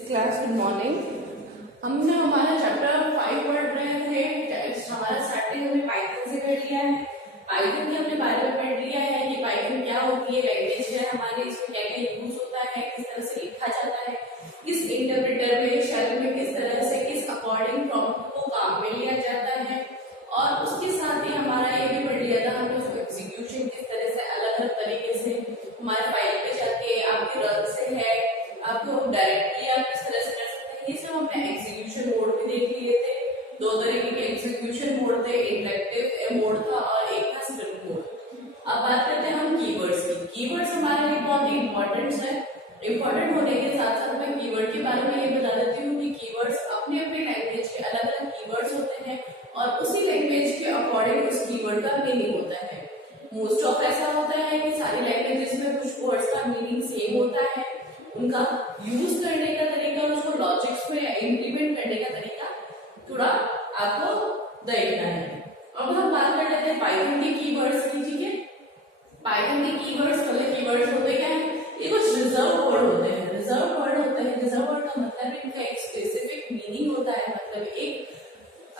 Class good morning. हमने हमारा chapter 5 पढ़ रहे थे। हमारा स्टार्टिंग हमने पाइथन से कर लिया है। पाइथन के हमने बारे में पढ़ लिया है कि पाइथन क्या होती है, लैंग्वेज है हमारे, इसमें क्या क्या यूज होता है, किस तरह से लिखा जाता है, किस इंटरप्रेटर में शेल में किस तरह से किस अकॉर्डिंग प्रॉम्प्ट को काम में लिया जाता है। और उसके साथ ही हमारा ये भी पढ़ लिया था हमने उसको एग्जीक्यूशन किस तरह से अलग अलग तरीके से हमारे फाइल पे जाके आपके रन से है आपको डायरेक्टली आप किस तरह से कर सकते हैं। ये सब हमने एग्जीक्यूशन मोड भी देख लिए थे। दो तरीके के एग्जीक्यूशन मोड थे, इंटरेक्टिव मोड था और एक था स्क्रिप्ट मोड। अब बात करते हैं हम कीवर्ड्स की। कीवर्ड्स हमारे लिए बहुत इंपॉर्टेंट है। इंपॉर्टेंट होने के साथ साथ मैं कीवर्ड के बारे में ये बता देती हूँ कि कीवर्ड्स अपने अपने लैंग्वेज के अलग अलग कीवर्ड्स होते हैं और उसी लैंग्वेज के अकॉर्डिंग उस कीवर्ड का मीनिंग होता है। मोस्ट ऑफ ऐसा होता है कि सारी लैंग्वेजेस में कुछ वर्ड्स का मीनिंग सेम होता है, उनका यूज करने का तरीका और उसको लॉजिक्स में इंप्लीमेंट करने का तरीका थोड़ा आपको देखना है। अब हम बात कर लेते हैं पाइथन के कीवर्ड्स की। ठीक है, पाइथन के कीवर्ड्स पहले कीवर्ड्स होते क्या है, ये कुछ रिजर्व वर्ड होते हैं। रिजर्व वर्ड होते हैं, रिजर्व वर्ड का मतलब इनका एक स्पेसिफिक मीनिंग होता है। मतलब एक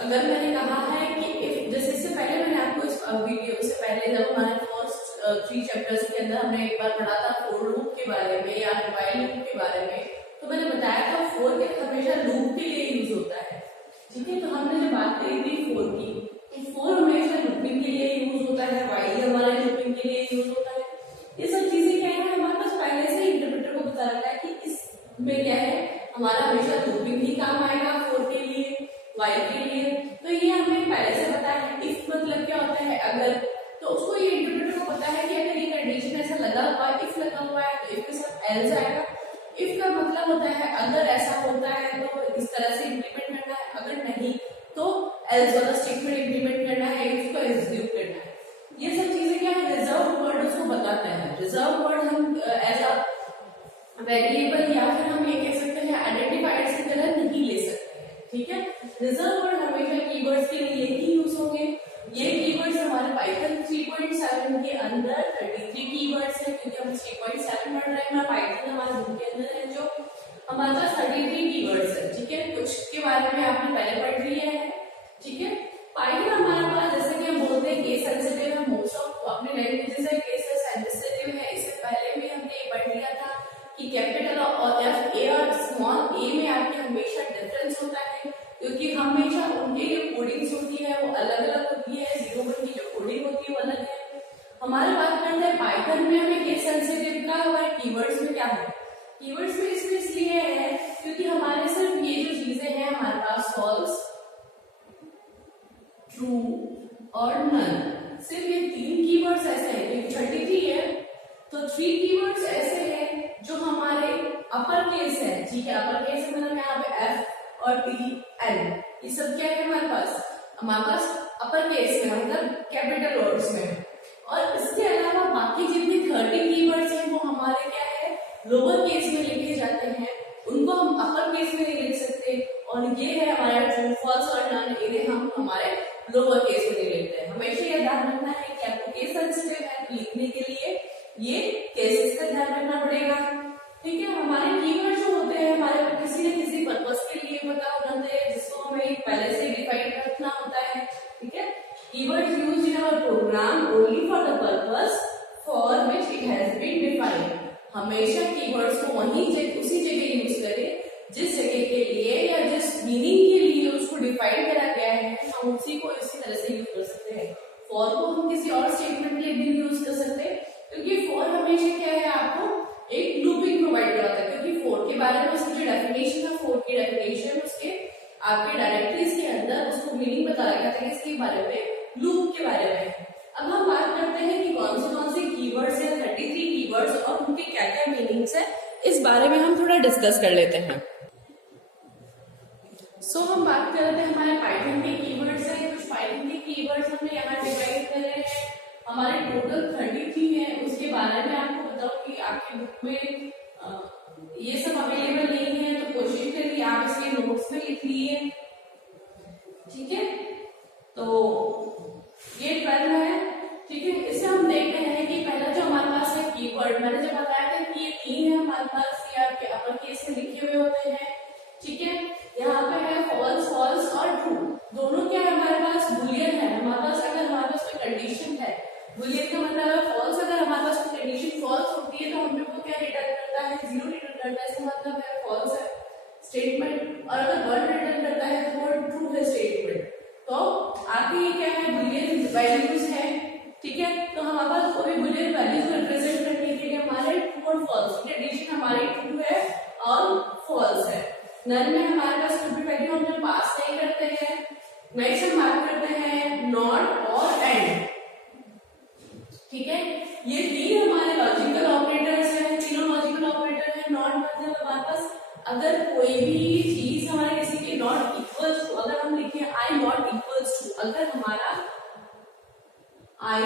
अगर मैंने कहा है कि इफ, जैसे इससे पहले मैंने आपको इस वीडियो से पहले जब हमारे फर्स्ट 3 चैप्टर्स के अंदर हमने एक बार पढ़ा था फॉर लूप के बारे में या व्हाइल लूप के बारे में, तो मैंने बताया था फॉर के हमेशा लूप के लिए यूज होता है। ठीक है, तो हमने जब बात करी थी फॉर की, तो फॉर हमेशा लूपिंग के लिए यूज होता है, व्हाइल हमारे लूपिंग के लिए यूज होता है। ये सब चीजें क्या है, हमारे पास पहले से इंटरप्रेटर को बता रखा है कि इसमें क्या है, हमारा हमेशा लूपिंग ही काम आएगा फॉर के लिए, व्हाइल के लिए। तो ये हमें पहले से पता है। इफ मतलब क्या होता है, अगर, तो उसको ये इंटरप्रेटर को पता है कि अगर ये कंडीशन ऐसा लगा हुआ है, इफ लगा हुआ है तो इफ के साथ एल्स आएगा। इफ का मतलब होता है अगर ऐसा होता है तो इस तरह से इंप्लीमेंट करना है, अगर नहीं तो एल्स वाला स्टेटमेंट इंप्लीमेंट करना है, उसको एग्जीक्यूट करना है। ये सब चीजें क्या है, रिजर्व वर्ड उसको बताते हैं। रिजर्व वर्ड हम एज अ वेरिएबल या फिर हम ये कह सकते हैं आइडेंटिफायर्स की तरह नहीं ले सकते हैं। ठीक है, रिजर्व वर्ड हमेशा कीवर्ड्स के लिए ही यूज होंगे। ये कीवर्ड्स हमारे पाइथन 3.7 के अंदर 33 कीवर्ड्स हैं, क्योंकि हम 3.7 पढ़ रहे हैं। हमारा पाइथन हमारे बुक के अंदर है जो हमारे पास 33 कीवर्ड्स है। ठीक है, कुछ के बारे में आपने पहले पढ़ लिया है। ठीक है, पाइथन हमारे पास जैसे कि हम बोलते हैं केस सेंसिटिव है, मोस्ट ऑफ अपने लैंग्वेजेस है केस सेंसिटिव है। इससे पहले भी हमने ये पढ़ लिया था कि कैपिटल और एफ ए और स्मॉल ए में आपके हमेशा डिफरेंस होता है, क्योंकि हमेशा उनकी जो कोडिंग्स होती है वो अलग अलग होती है। 0 1 की जो कोडिंग होती है वो अलग है। हमारी बात करते हैं पाइथन में हमें केस सेंसिटिव का और कीवर्ड्स में क्या है। कीवर्ड्स में इसमें इसलिए है क्योंकि हमारे सिर्फ ये जो चीजें हैं हमारे पास फॉल्स, ट्रू और नन, सिर्फ ये 3 कीवर्ड्स ऐसे हैं। क्योंकि 33 है तो 3 कीवर्ड्स ऐसे हैं जो हमारे अपर केस है। ठीक है, अपर केस मतलब यहाँ पे एफ और टी एन, ये सब क्या है हमारे पास अपर केस में, मतलब कैपिटल वर्ड्स में। और इसके अलावा बाकी जितने 30 कीवर्ड्स हैं वो हमारे क्या है, लोअर केस में लिखे जाते हैं, उनको हम अपर केस में नहीं लिख सकते। और ये है हमारा ट्रू फॉल्स और नन, इन्हें हम हमारे लोअर केस में नहीं लिखते हैं। हमेशा ये ध्यान रखना है कि आपको केस सेंसिटिव है लिखने के लिए ये केसेस का ध्यान रखना पड़ेगा। ठीक है, हमारे कीवर्ड जो होते हैं हमारे किसी न किसी पर्पस के लिए पता होते हैं, जिसको हमें पहले से डिफाइन रखना होता है। ठीक है, keyword used in our program only for the purpose for which it has been defined. हमेशा कीवर्ड्स को उसी जगह यूज करें जिस जगह के लिए या जिस मीनिंग के लिए उसको डिफाइन करा गया है, हम उसी को इसी तरह से यूज कर सकते हैं। फॉर को हम किसी और स्टेटमेंट के लिए भी यूज कर सकते हैं, क्योंकि फॉर हमेशा क्या है, आपको एक लूपिंग प्रोवाइड कराता है। क्योंकि फॉर के बारे में उसकी जो डेफिनेशन है, फॉर की डेफिनेशन उसके आपके डायरेक्टरीज के अंदर उसको मीनिंग बता रखा था इसके बारे में, लूप के बारे में। अब हम बात करते हैं कि कौन से कीवर्ड्स हैं, 33 कीवर्ड्स, और उनके क्या क्या मीनिंग्स है, इस बारे में हम थोड़ा डिस्कस कर लेते हैं। हम बात करते हैं हमारे पाइथन के कीवर्ड्स हैं। कुछ पाइथन के कीवर्ड्स हमने यहाँ डिवाइड करे हैं, हमारे टोटल 33 है। उसके बारे में आपको बताऊं कि आपके बुक में ये सब अवेलेबल नहीं है, तो कोशिश करिए आप इसके नोट्स में लिख लिए। ठीक है, तो ये 12 है। ठीक है, इसे हम देखते हैं कि पहला जो हमारे पास है कीवर्ड, मैंने जो बताया था कि ये 3 है हमारे पास, ये आपके अपर केस में लिखे हुए होते हैं। स्टेटमेंट, और अगर 1 रिटर्न करता है तो वो ट्रू है स्टेटमेंट। तो आगे ये क्या है, बुलियन वैल्यूज है, ठीक है। तो हमारे पास कोई बुलियन वैल्यूज को रिप्रेजेंट करने के लिए हमारे ट्रू और फॉल्स, कंडीशन हमारी ट्रू है और फॉल्स है। नन में हमारे पास कोई भी वैल्यू हम जब पास नहीं करते हैं। नेक्स्ट हम बात करते हैं नॉट और एंड, ठीक है। ये तीन हमारे लॉजिकल ऑपरेटर्स हैं, तीनों लॉजिकल ऑपरेटर हैं। नॉट मतलब हमारे पास अगर कोई भी चीज हमारे किसी के नॉट इक्वल्स टू, अगर हम लिखे आई नॉट इक्वल्स टू, अगर हमारा आई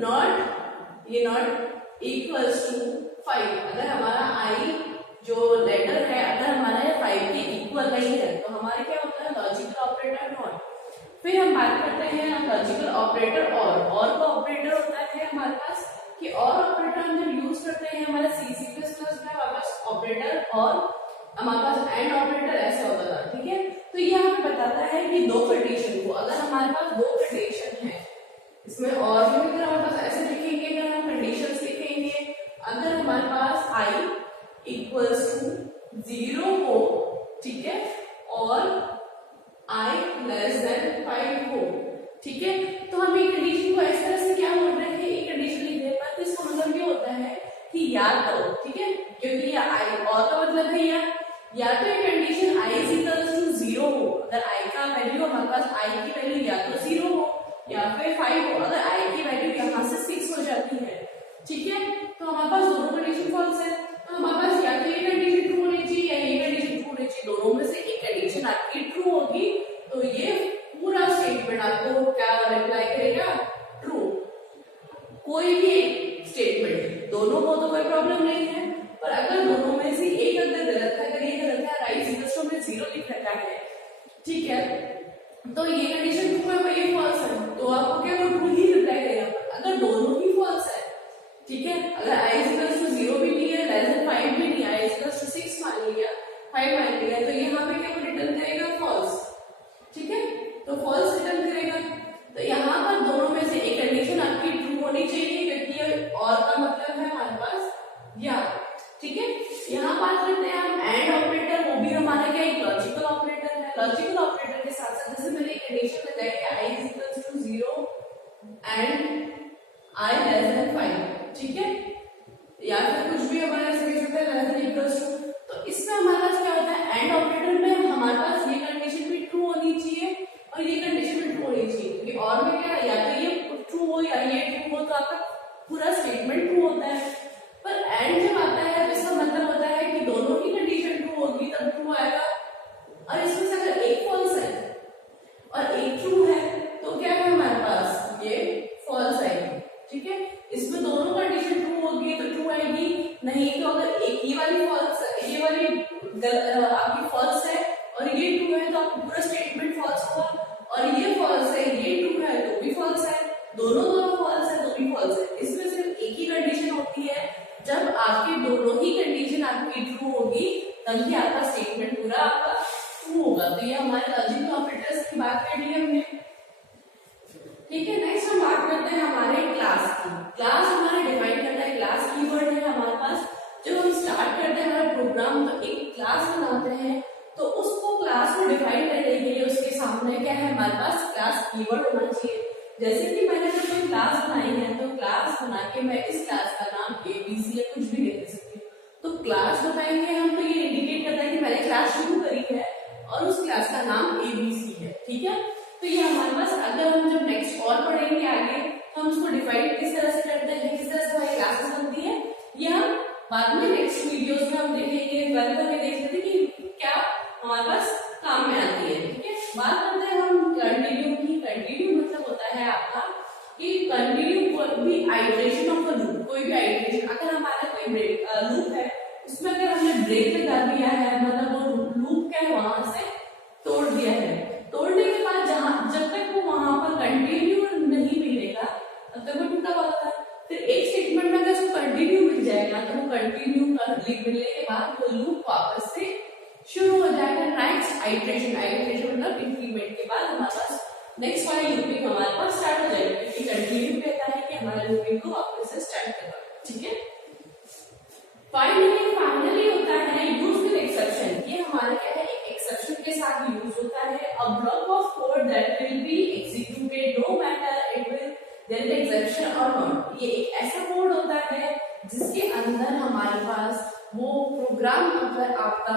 नॉट ये नॉट इक्वल्स टू 5, अगर हमारा आई जो लेटर है अगर हमारा 5 के इक्वल नहीं है तो हमारे क्या होता है लॉजिकल ऑपरेटर नॉट। फिर हम बात करते हैं लॉजिकल ऑपरेटर और का ऑपरेटर होता है हमारे पास कि और ऑपरेटर हम जब यूज करते हैं हमारे C++ में हमारे पास ऑपरेटर और हमारे पास एंड ऑपरेटर ऐसा होता था, ठीक है। तो ये हमें बताता है कि दो कंडीशन को, अगर हमारे पास दो कंडीशन है, इसमें और भी अगर हमारे पास ऐसे लिखेंगे, अगर हम कंडीशंस लिखेंगे, अगर हमारे पास i इक्वल्स टू 0 हो, ठीक है, और i लेस देन 5 हो, ठीक है। तो हम ये कंडीशन को इस तरह से क्या बोल रहे हैं, ये कंडीशन लिखने पर तो इसका मतलब ये होता है कि या तो, ठीक है, क्योंकि ये i और का मतलब है या तो ये condition i is equals to 0 हो, अगर i का वैल्यू हमारे पास i की वैल्यू या तो 0 हो या फिर 5 हो, अगर i की वैल्यू यहाँ से 6 हो जाती है, ठीक है, तो हमारे पास दोनों कंडीशन फॉल्स है। तो हमारे पास या तो ये कंडीशन ट्रू होनी चाहिए या ये कंडीशन ट्रू होनी चाहिए, दोनों में से एक कंडीशन आपकी ट्रू होगी तो ये पूरा स्टेटमेंट आपको क्या रिप्लाई करेगा, ट्रू। कोई भी एक स्टेटमेंट, दोनों को तो कोई प्रॉब्लम नहीं है, पर अगर दोनों में से एक अगर गलत है, अगर ये गलत है, राइट इक्वल्स टू में 0 लिख रखा है, ठीक है, तो ये कंडीशन ट्रू है पर ये फॉल्स है, तो आपको क्या ट्रू ही रिप्लाई करेगा। अगर दोनों ही फॉल्स है, ठीक है, अगर i इक्वल्स टू 0 भी नहीं है, लेस देन 5 भी नहीं है, i इक्वल्स टू 6 मान लिया, 5 मान लिया, तो यहाँ पे क्या रिटर्न करेगा, फॉल्स, ठीक है, तो फॉल्स रिटर्न करेगा। तो यहाँ पर दोनों में से एक कंडीशन आपकी ट्रू होनी चाहिए, क्योंकि और का मतलब है हमारे पास या, ठीक है। यहाँ बात करते हैं हम एंड ऑपरेटर, वो भी हमारा क्या एक लॉजिकल ऑपरेटर है। लॉजिकल ऑपरेटर के साथ साथ जैसे मैंने एक कंडीशन बताई कि i is equals to 0 and i less than 5, ठीक है, या फिर कुछ भी हमारा ऐसे होता है लेस देन इक्वल्स टू, तो इसमें हमारे पास क्या होता है एंड ऑपरेटर में हमारे पास ये कंडीशन भी ट्रू होनी चाहिए और ये कंडीशन भी ट्रू होनी चाहिए, क्योंकि और में क्या है या तो ये ट्रू हो या ये ट्रू हो, तो आपका पूरा स्टेटमेंट ट्रू होता है। पर एंड जब आता है तो इसका मतलब होता है कि दोनों ही कंडीशन ट्रू होगी तब ट्रू आएगा, और इसमें से अगर एक फॉल्स है और एक ट्रू है तो क्या है हमारे पास ये फॉल्स आएगी, ठीक है। इसमें दोनों कंडीशन ट्रू होगी तो ट्रू आएगी, नहीं तो अगर एक ही वाली फॉल्स, ये वाली आपकी फॉल्स है और ये ट्रू है तो आपका पूरा स्टेटमेंट फॉल्स होगा, और ये फॉल्स है ये ट्रू है तो भी फॉल्स है, दोनों फॉल्स है तो भी फॉल्स है। इसमें सिर्फ एक ही कंडीशन होती है, जब आपकी दोनों ही कंडीशन आपकी ट्रू होगी तभी आपका स्टेटमेंट पूरा आपका ट्रू होगा। तो ये हमारे लॉजिकल ऑपरेटर्स की बात कर ली हमने, ठीक है। नेक्स्ट हम बात करते हैं हमारे क्लास की। क्लास हमारे डिफाइन करता है, क्लास कीवर्ड है हमारे पास। जब हम स्टार्ट करते हैं हमारा प्रोग्राम तो एक क्लास बनाते हैं, तो उसको क्लास को डिफाइन करने के लिए उसके सामने क्या है हमारे पास क्लास कीवर्ड होना चाहिए। जैसे कि मैंने जब कोई क्लास बनाई है तो क्लास बना के मैं इस क्लास का नाम ABC या कुछ भी दे सकती हूँ। तो क्लास बताएंगे हम तो ये इंडिकेट करता है कि मैंने क्लास शुरू करी है और उस क्लास का नाम ABC है, ठीक है। तो ये हमारे पास अगर हम जब नेक्स्ट और पढ़ेंगे आगे तो हम उसको डिफाइन किस तरह से करते हैं, किस तरह से हमारी क्लासेस बनती है, ये हम बाद में नेक्स्ट वीडियोस में हम देखेंगे, हमें देख लेते कि क्या हमारे पास काम में आती है, ठीक है। बात करते हैं हम कंटिन्यू की। कंटिन्यू मतलब होता है आपका कि कंटिन्यू कोई भी आइटरेशन ऑफ अ लूप, कोई भी आइटरेशन, अगर हमारा कोई लूप है उसमें अगर हमने ब्रेक लगा दिया है, मतलब वो लूप क्या है वहां से तोड़ दिया है, तोड़ने के बाद जब तक वो वहां पर कंटिन्यू नहीं मिलेगा तब तक वो टूटा हुआ होता है। फिर एक स्टेटमेंट में अगर उसको कंटिन्यू मिल जाएगा तो वो कंटिन्यू मिलने के बाद वो लूप वापस से शुरू हो जाएगा। नेक्स्ट आइटरेशन, आइटरेशन मतलब इंक्रीमेंट के बाद हमारे पास नेक्स्ट वाली लूपिंग हमारे पास स्टार्ट हो जाएगी, क्योंकि कंटिन्यू कहता है कि हमारा लूपिंग को वापस से स्टार्ट करना, ठीक है। फाइनली होता है यूज विद एक्सेप्शन। ये हमारे साथ यूज होता है। A block of code that will be executed no matter it will there is exception और नॉट। ये एक ऐसा कोड होता है जिसके अंदर हमारे पास वो प्रोग्राम अगर आपका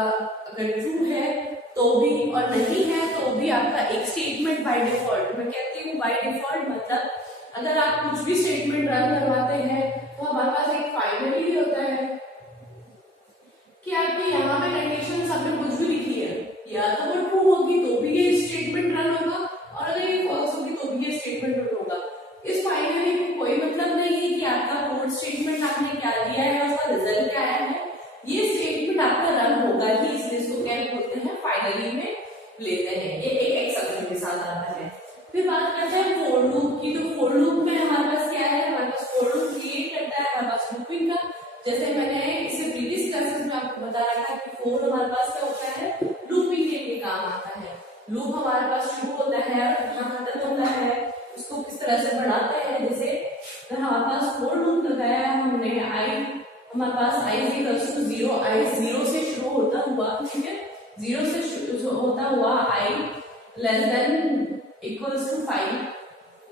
अगर ट्रू है तो भी और नहीं है तो भी आपका एक स्टेटमेंट बाय डिफॉल्ट, मैं कहती हूँ बाय डिफॉल्ट मतलब अगर आप कुछ भी स्टेटमेंट रन करवाते हैं तो हमारे पास एक फाइनली होता है कि आपके यहाँ पे कंडीशन आपने कुछ भी लिखी है, या तो वो ट्रू होगी तो भी ये स्टेटमेंट रन होगा और अगर ये फॉल्स होगी तो भी ये स्टेटमेंट रन होगा। इस फाइनली को कोई मतलब नहीं है कि आपका कोड स्टेटमेंट आपने क्या दिया है और उसका रिजल्ट क्या आया है, ये स्टेटमेंट आपका रन होगा ही, इसलिए इसको क्या बोलते हैं फाइनली में लेते हैं। ये एक एक्सेप्शन के साथ आता है। फिर बात करते हैं फॉर लूप की। तो फॉर लूप में हमारे पास क्या है, हमारे पास फॉर लूप क्रिएट करता है हमारे पास लूपिंग का। जैसे मैंने इसे प्रीवियस क्लासेस में आपको बता रहा था कि फॉर हमारे पास क्या होता है, लूपिंग के लिए काम आता है। लूप हमारे पास शुरू होता है और कहाँ खत्म होता है, उसको किस तरह से बढ़ाते हैं। जैसे हमारे पास फॉर लूप लगाया है हमने, आई हमारे पास आई इक्वल्स टू 0, आई 0 से शुरू होता हुआ, ठीक है, 0 से होता हुआ आई लेस देन इक्वल्स टू 5,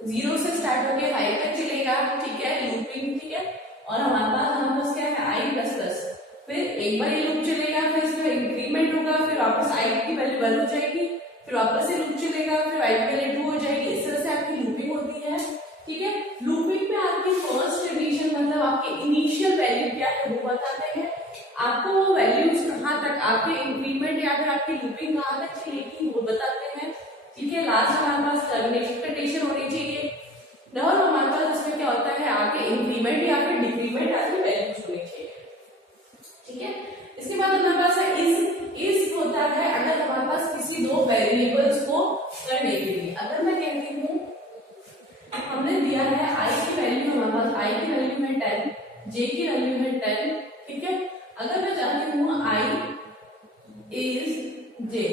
0 से स्टार्ट होके 5 तक चलेगा, ठीक है, लूपिंग, ठीक है। और हमारे पास क्या है, आई प्लस प्लस, फिर एक बार ये लूप चलेगा, फिर इसमें इंक्रीमेंट होगा, फिर वापस आई की वैल्यू 1 हो जाएगी, फिर वापस से लूप चलेगा, फिर आई की वैल्यू 2 हो जाएगी। इस तरह से आपकी लूपिंग होती है, ठीक है। लूपिंग में आपकी फर्स्ट कंडीशन मतलब आपके इनिशियल वैल्यू क्या है वो बताते हैं, आपको वो वैल्यूज कहाँ तक आपके इंक्रीमेंट या फिर आपकी लूपिंग कहाँ तक चलेगी वो बताते हैं, ठीक है। लास्ट हमारे पास टर्मिनेशन कंडीशन होनी चाहिए और हमारे पास इसमें क्या होता है आपके इंक्रीमेंट या फिर डिक्रीमेंट आपकी वैल्यूज होनी चाहिए, ठीक है। इसके बाद हमारे पास है इस होता है अगर हमारे पास किसी दो वेरिएबल्स को करने के लिए। अगर मैं कहती हूँ हमने दिया है आई की वैल्यू, हमारे पास आई की वैल्यू है 10, जे की वैल्यू है 10, ठीक है। अगर मैं चाहती हूँ आई इज जे,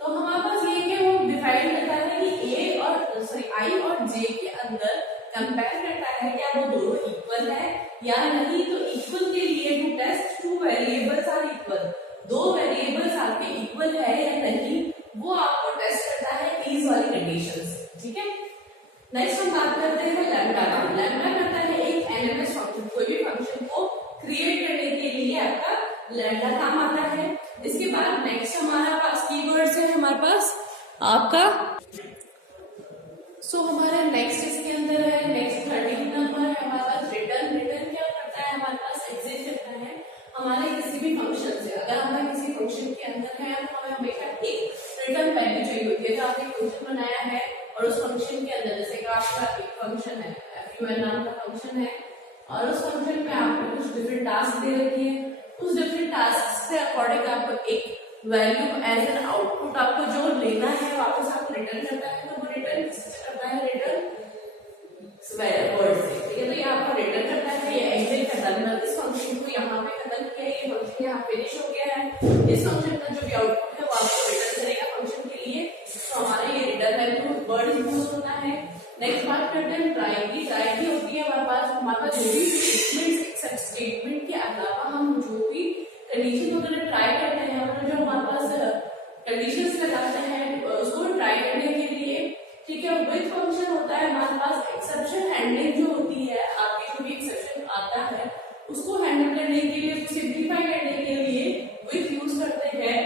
तो हमारे पास ये क्या वो डिफाइन करता है कि ए और सॉरी आई और जे के अंदर कंपेयर करता है क्या वो दोनों इक्वल है या नहीं। तो इक्वल के लिए to test two variables are equal, दो वेरिएबल्स आपके इक्वल है या नहीं वो आपको टेस्ट करता है इस वाली कंडीशंस, ठीक है। नेक्स्ट हम बात करते हैं लैम्डा का। लैम्डा करता है एक एलएमएस फंक्शन, कोई भी फंक्शन को क्रिएट करने के लिए आपका लैम्डा काम आता है। इसके बाद नेक्स्ट हमारा पास कीवर्ड्स है हमारे पास आपका हमारे नेक्स्ट इसके अंदर है नेक्स्ट 13 नंबर है हमारे पास रिटर्न। रिटर्न क्या करता है हमारे पास एग्जिस्ट करता है हमारे किसी भी फंक्शन से। अगर हमें किसी फंक्शन के अंदर है तो हमें हमेशा एक रिटर्न वैल्यू चाहिए होती है। जो आपने फंक्शन बनाया है और उस फंक्शन के अंदर जैसे कि आपका एक फंक्शन है fun नाम का फंक्शन है और उस फंक्शन में आपको कुछ डिफरेंट टास्क दे रखी है, उस डिफरेंट टास्क से अकॉर्डिंग आपको एक वैल्यू एज एन आउटपुट आपको जो लेना है वापस आपको रिटर्न करता है। तो वो रिटर्न किससे करता है, रिटर्न वर्ड से, ठीक है। तो ये आपको रिटर्न करता है, ये एग्जिट करता है, मतलब इस फंक्शन को यहाँ पे खत्म किया है, ये फंक्शन यहाँ फिनिश हो गया है, इस फंक्शन का जो भी आउटपुट है वो आपको रिटर्न करेगा फंक्शन के लिए। तो हमारे ये रिटर्न वैल्यू वर्ड यूज होता है। नेक्स्ट बात करते हैं ट्राई की। ट्राई की होती है हमारे पास जो भी स्टेटमेंट स्टेटमेंट के अलावा हम जो भी कंडीशन वगैरह ट्राई करते हैं और जो हमारे पास कंडीशंस लगाते हैं उसको ट्राई करने के लिए, ठीक है। विद फंक्शन होता है हमारे पास एक्सेप्शन हैंडलिंग जो होती है, आपके जो भी एक्सेप्शन आता है उसको हैंडल करने के लिए, उसको सिंप्लीफाई करने के लिए विद यूज करते हैं।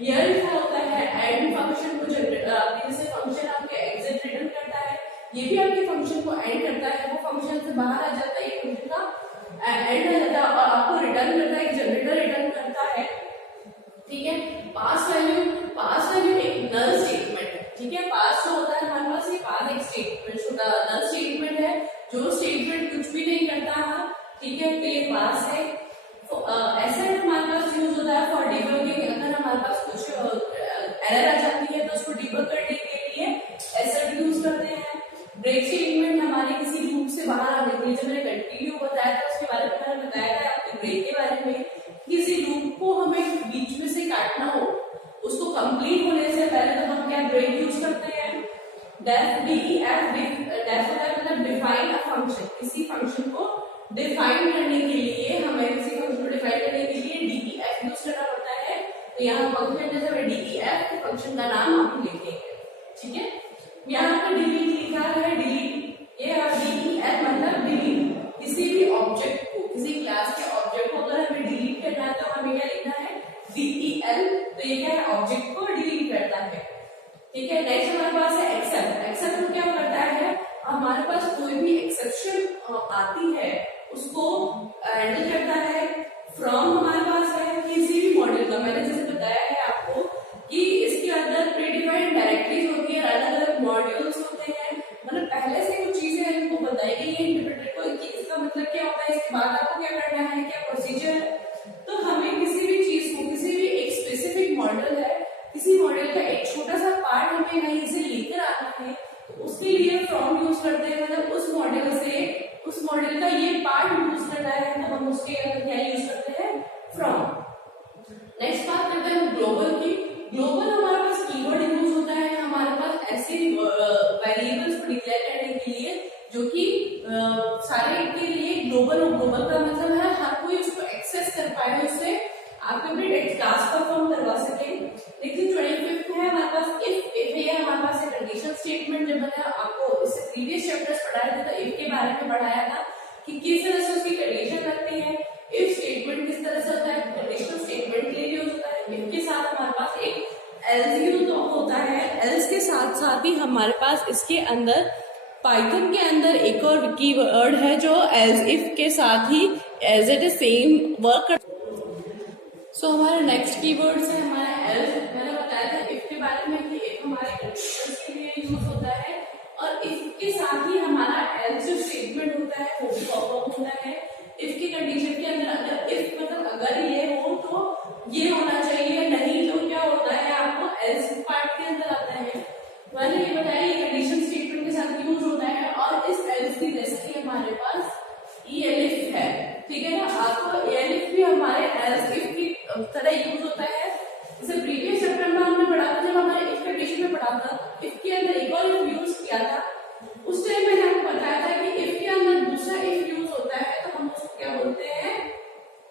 हियर क्या होता है एंड फंक्शन को जैसे फंक्शन आपके एग्जिट रिटर्न करता है, ये भी आपके फंक्शन को एंड करता है, वो फंक्शन से बाहर आ जाता है, ये फंक्शन का एंड आ जाता है और आपको रिटर्न करता है, एक जनरेटर रिटर्न करता है, ठीक है। पास वैल्यू एक नल स्टेटमेंट है, ठीक है। पास जो होता है हमारे पास ये पास एक स्टेटमेंट होता है, नल स्टेटमेंट है जो स्टेटमेंट कुछ भी नहीं करता है, ठीक है। तो ये पास है। ऐसा हमारे पास यूज होता है फॉर डिबगिंग। अगर हमारे पास कुछ एरर आ जाती है तो उसको डिबग करने के लिए एसर्ट यूज करते हैं। ब्रेक स्टेटमेंट हमारे किसी लूप से बाहर आने के लिए, जब मैंने कंटिन्यू बताया था उसके बारे में मैंने बताया था आपके ब्रेक के बारे में, किसी लूप को हमें बीच में से काटना हो, उसको कंप्लीट होने से पहले तो हम क्या ब्रेक यूज करते हैं, मतलब डिफाइन अ फंक्शन। किसी फंक्शन को डिफाइन करने के लिए हमें किसी फंक्शन को डिफाइन करने के लिए DEF यूज करना पड़ता है। तो यहाँ फंक्शन जैसे DEF फंक्शन का नाम हम लिखेंगे, ठीक है। यहाँ पर डिलीट लिखा है, डिलीट ये DEF मतलब डिलीट, किसी भी ऑब्जेक्ट को, किसी क्लास के ऑब्जेक्ट को अगर हमें डिलीट करना है तो हमें क्या लिखना है DEL, तो ये क्या है ऑब्जेक्ट को डिलीट करता है, ठीक है। नेक्स्ट हमारे पास है एक्सेप्ट। एक्सेप्ट क्या करता है, हमारे पास कोई भी एक्सेप्शन आती है उसको हैंडल करता है। फ्रॉम हमारे पास है किसी भी मॉड्यूल का, मैंने जैसे बताया है आपको कि इसके अंदर प्रीडिफाइंड डायरेक्टरीज होती है, अलग अलग मॉड्यूल्स होते हैं, मतलब पहले से कुछ चीजें इनको बताई गई है इंटरप्रेटर को कि इसका मतलब क्या होता है, इसके बाद आपको क्या करना है, क्या प्रोसीजर है। तो हमें किसी भी चीज को, किसी भी एक स्पेसिफिक मॉडल है, किसी मॉडल का एक छोटा सा पार्ट हमें कहीं से लेकर आना है, तो उसके लिए फ्रॉम यूज करते हैं, मतलब उस मॉडल से उस मॉडल का ये पार्ट यूज करना है तो हम उसके अंदर क्या यूज करते हैं फ्रॉम। नेक्स्ट बात करते हैं ग्लोबल की। ग्लोबल हमारे पास कीवर्ड यूज होता है हमारे पास ऐसे वेरिएबल्स को डिक्लेयर करने के लिए जो कि सारे के लिए ग्लोबल, और ग्लोबल का मतलब है हर कोई उसको एक्सेस कर पाए, उससे आप अपने टास्क परफॉर्म करवा सके। लेकिन 25 है हमारे पास इफ है हमारे पास एक कंडीशन स्टेटमेंट, जब मैंने आपको इससे प्रीवियस चैप्टर्स पढ़ाया था तो इफ के बारे में पढ़ाया था कि किस तरह से उसकी कंडीशन लगती है, इफ स्टेटमेंट किस तरह से होता है, कंडीशनल स्टेटमेंट के लिए यूज होता है। इफ के साथ हमारे पास एक एल्स तो होता है, एल्स के साथ साथ ही हमारे पास इसके अंदर पाइथन के अंदर एक और कीवर्ड है जो एल्स इफ के साथ ही as it is same work. So हमारे नेक्स्ट कीवर्ड्स है हमारा एल्स। मैंने बताया था इफ के बारे में कि इफ हमारे कंडीशंस के लिए यूज होता है, और इफ के साथ ही हमारा एल्स जो स्टेटमेंट होता है वो भी पॉपअप होता है। इफ की कंडीशन के अंदर अगर इफ मतलब अगर ये हो तो ये होना चाहिए, नहीं तो क्या होता है आपको एल्स पार्ट के अंदर आता है। मैंने ये बताया ये कंडीशन स्टेटमेंट के साथ यूज होता है, और इस एल्स की जैसे हमारे पास ELIF है, ठीक है ना। आपको ELIF भी हमारे एल्स इफ की तरह यूज होता है। जैसे प्रीवियस चैप्टर में हमने पढ़ा था, जब हमारे इफ कंडीशन में पढ़ा था, इफ के अंदर एक और इफ यूज किया था, उस टाइम मैंने आपको बताया था कि इफ के अंदर दूसरा इफ यूज होता है तो हम उसको क्या बोलते हैं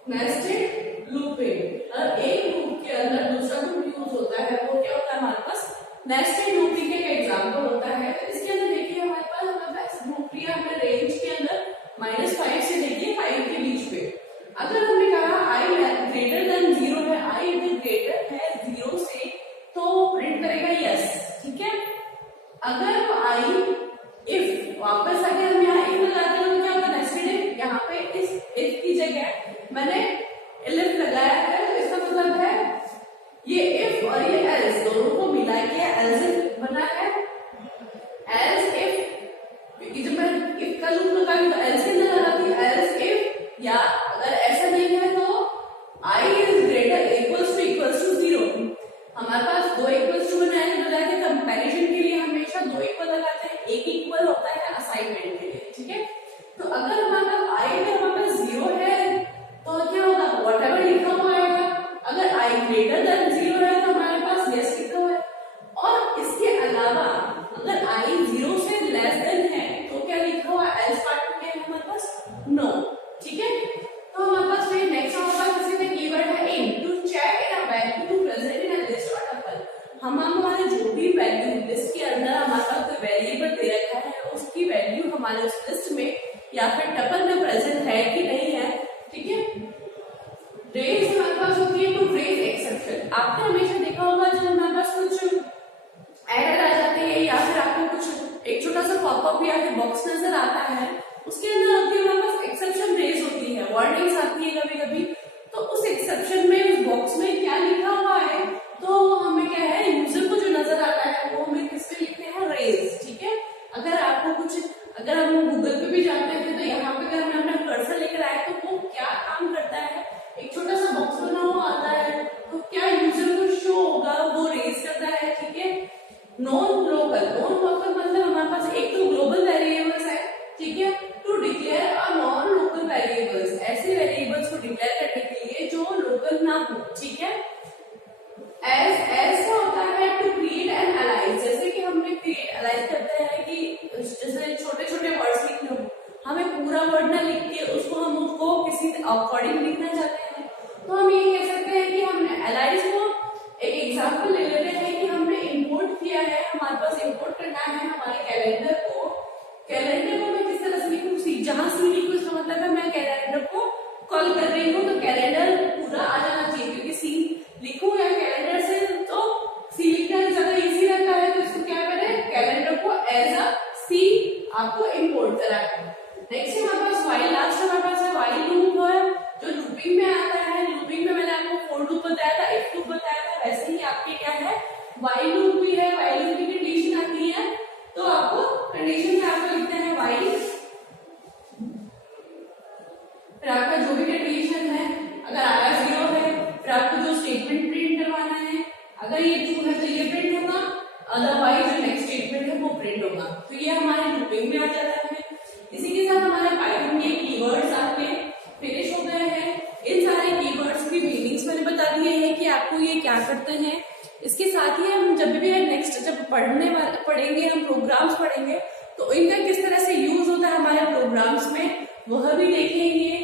नेस्टेड लूपिंग, और एक लूप के अंदर दूसरा लूप यूज होता है वो क्या होता है हमारे पास नेस्टेड लूपिंग का एग्जांपल होता है। तो इसके अंदर देखिए हमारे पास लूप लिया हमने रेंज के अंदर -5 से लेके 5 के बीच में। अगर हमने कहा i ग्रेटर देन 0 है, i ग्रेटर है 0 से, तो प्रिंट करेगा यस, ठीक है। अगर i इफ वापस अगर हम यहाँ इफ लगाते हैं तो क्या होगा नेस्टेड इफ, यहाँ पे इस इफ की जगह मैंने elif लगाया है, तो इसका मतलब है ये इफ और ये एल्स दोनों को मिला के एल्स इफ बना है। एल्स इफ क्योंकि जब मैं इफ का लूप लगाऊंगी तो एल्स के अंदर लगाती है एल्स इफ, या अगर ऐसा नहीं है तो i is greater equals to 0। हमारे पास दो इक्वल्स टू बनाए थे कंपैरिजन के लिए, हमेशा दो इक्वल लगाते हैं, एक इक्वल होता है असाइनमेंट के लिए, ठीक है। तो अगर हमारे पास i अगर हमारे पास 0 है तो क्या होगा व्हाटएवर लिखा हुआ आएगा। अगर i ग्रेटर देन 0 है तो हमारे पास यस लिखा हुआ है, और इसके अलावा अगर i 0 से लेस देन है तो क्या लिखा हुआ एल्स पार्ट में है हमारे पास नो, ठीक है। तो हमारे पास फिर नेक्स्ट हमारे पास किसी का कीवर्ड है in, to check in a value to present in a list और टपल। हम हमारे जो भी वैल्यू लिस्ट के अंदर हमारे पास कोई वेरिएबल दे रखा है उसकी वैल्यू हमारे उस लिस्ट में या फिर टपल में प्रेजेंट है कि नहीं है, ठीक है। रेज हमारे पास होती है टू रेज एक्सेप्शन। आपने हमेशा देखा होगा जब हमारे पास कुछ एरर आ जाती है या फिर आपको कुछ एक छोटा सा पॉपअप या फिर बॉक्स नजर आता है, उसके अंदर होती है हमारे पास एक्सेप्शन रेज होती है, वार्निंग्स आती है कभी कभी। तो उस एक्सेप्शन में उस बॉक्स में क्या लिखा हुआ है, तो हमें क्या है यूजर को जो नजर आता है वो हमें किस पे लिखते हैं रेज, ठीक है। अगर आपको कुछ अगर हम गूगल पे भी जाते हैं तो यहाँ पे अगर हमने अपना कर्सर लेकर आए तो वो क्या काम करता है, एक छोटा सा बॉक्स बना हुआ आता है, तो क्या यूजर को शो होगा वो रेज करता है, ठीक है। नॉन ग्लोबल, नॉन ग्लोबल मतलब हमारे पास एक तो ग्लोबल वेरिएबल्स है, ठीक है, to declare a non local variables, ऐसे वेरिएबल्स को डिक्लेयर करने के लिए जो लोकल ना हो, ठीक है। एज का होता है टू क्रिएट एंड अलाइज, जैसे कि हमने क्रिएट अलाइज करते हैं कि जैसे छोटे छोटे वर्ड्स लिखने हो, हमें पूरा वर्ड ना लिख के उसको हम उसको किसी अकॉर्डिंग लिखना चाहते हैं, तो हम ये कह सकते हैं कि हमने अलाइज को कॉल कर रही हूँ तो कैलेंडर पूरा आ जाना चाहिए, क्योंकि सी लिखूं या कैलेंडर से तो सी लिखना ज्यादा इजी रहता है, तो इसको क्या करें, कैलेंडर को एज अ सी आपको इंपोर्ट करा है। नेक्स्ट हमारे पास वाइल, लास्ट हमारे पास है वाइल लूप है, जो लूपिंग में आता है। लूपिंग में मैंने आपको फोर लूप बताया था, इफ लूप बताया था, वैसे ही आपके क्या है वाइल लूप भी है। वाइल लूप की कंडीशन आती है, तो आपको कंडीशन में आपको लिखना है वाइल, फिर आपका जो भी कंडीशन है, अगर आया 0 है फिर आपको जो स्टेटमेंट प्रिंट करवाना है, अगर ये ट्रू है तो ये प्रिंट होगा, अदरवाइज जो नेक्स्ट स्टेटमेंट है वो प्रिंट होगा। तो ये हमारे लूपिंग में आ जाता है। इसी के साथ हमारे पाइथन के कीवर्ड्स आपके फिनिश हो गए हैं। इन सारे कीवर्ड्स की मीनिंग्स मैंने बता दिए हैं कि आपको ये क्या करते हैं। इसके साथ ही हम जब भी नेक्स्ट जब पढ़ेंगे हम प्रोग्राम्स पढ़ेंगे तो इनका किस तरह से यूज होता है हमारे प्रोग्राम्स में, वह भी देखेंगे।